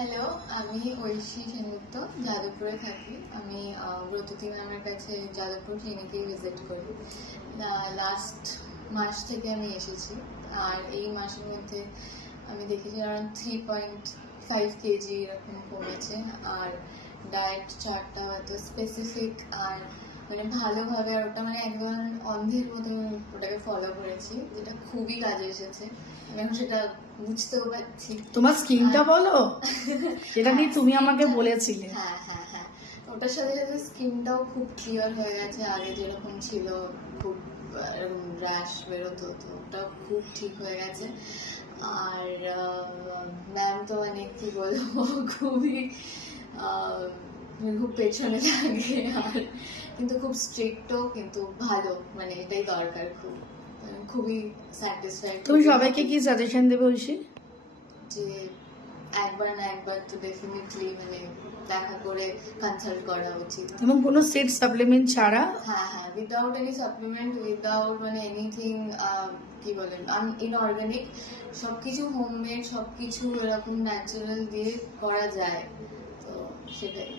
Hello, আমি ঐশী সেনগুপ্ত, যাদবপুরে থাকি। আমি ব্রততী ম্যামের কাছে যাদবপুর ক্লিনিকে ভিজিট করি। লাস্ট মাস থেকে আমি এসেছি, আর এই মাসের মধ্যে আমি দেখেছি অ্যারাউন্ড 3.5 কেজি এরকম কমেছে। আর ডায়েট চার্টটা হয়তো স্পেসিফিক আর মানে ভালোভাবে, আর ওটা মানে একদম অন্ধের মতো ওটাকে ফলো করেছি, যেটা খুবই কাজে এসেছে। আমি এখন সেটা বুঝতেও পারছি। তোমার স্কিনটা বলো, যেটা নিয়ে তুমি আমাকে বলেছিলে। হ্যাঁ হ্যাঁ হ্যাঁ, ওটার সাথে সাথে স্কিনটাও খুব ক্লিয়ার হয়ে গেছে। আগে যেরকম ছিল, খুব এরকম র্যাশ বেরোতো, তো ওটাও খুব ঠিক হয়ে গেছে। আর ম্যাম তো মানে কি বলবো, খুবই খুব পেছনে থাকে, আর কিন্তু খুব স্ট্রিক্টও, কিন্তু ভালো, মানে এটাই দরকার। খুবই স্যাটিসফাইড। তুমি সবাইকে কি সাজেশন দেবে ঐশী? যে একবার না একবার তো ডেফিনেটলি মানে দেখা করে কনসাল্ট করা উচিত, এবং কোনো সেট সাপ্লিমেন্ট ছাড়া। হ্যাঁ হ্যাঁ, উইদাউট এনি সাপ্লিমেন্ট, উইদাউট মানে এনিথিং, কি বলেন, ইনঅর্গানিক, সবকিছু হোমমেড, সবকিছু এরকম ন্যাচারাল দিয়ে করা যায়, তো সেটাই।